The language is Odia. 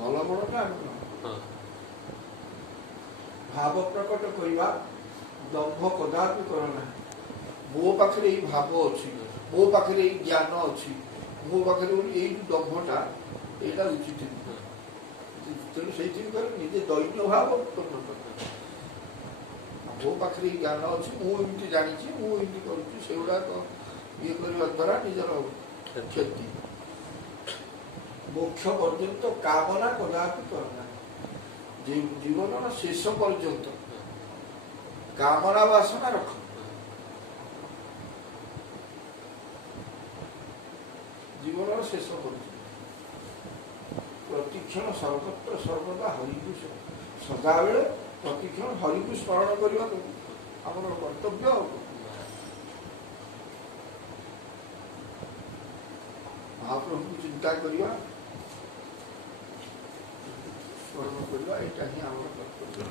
ଭଲ ବଡ଼ଟା ଭାବ ପ୍ରକଟ କରିବା ଦମ୍ଭ କଦାପି କର ନାହିଁ। ମୋ ପାଖରେ ଏଇ ଭାବ ଅଛି, ମୋ ପାଖରେ ଏଇ ଜ୍ଞାନ ଅଛି, ମୋ ପାଖରେ ଏଇ ଦମ୍ଭଟା ଏଇଟା ଉଚିତ ନୁହେଁ। ତେଣୁ ସେଇଥିପାଇଁ ନିଜେ ଦୈନ୍ୟ ଭାବ ଉତ୍ପନ୍ନ କର। ମୋ ପାଖରେ ଏଇ ଜ୍ଞାନ ଅଛି, ମୁଁ ଏମିତି ଜାଣିଛି, ମୁଁ ଏମିତି କରୁଛି, ସେଗୁଡ଼ାକ ଇଏ କରିବା ଦ୍ୱାରା ନିଜର କ୍ଷତି। ମୋକ୍ଷ ପର୍ଯ୍ୟନ୍ତ କାମନା କଦାପି କର ନାହିଁ। ଜୀବନର ଶେଷ ପର୍ଯ୍ୟନ୍ତ କାମନା ବାସନା ରଖ। ଜୀବନର ଶେଷ ପର୍ଯ୍ୟନ୍ତ ପ୍ରତିକ୍ଷଣ ସର୍ବତ୍ର ସର୍ବଦା ହରିକୁ ସଦାବେଳେ ପ୍ରତିକ୍ଷଣ ହରିକୁ ସ୍ମରଣ କରିବାକୁ ଆମର କର୍ତ୍ତବ୍ୟ। ମହାପ୍ରଭୁଙ୍କୁ ଚିନ୍ତା କରିବା, ସ୍ମରଣ କରିବା, ଏଇଟା ହିଁ ଆମର କର୍ତ୍ତବ୍ୟ।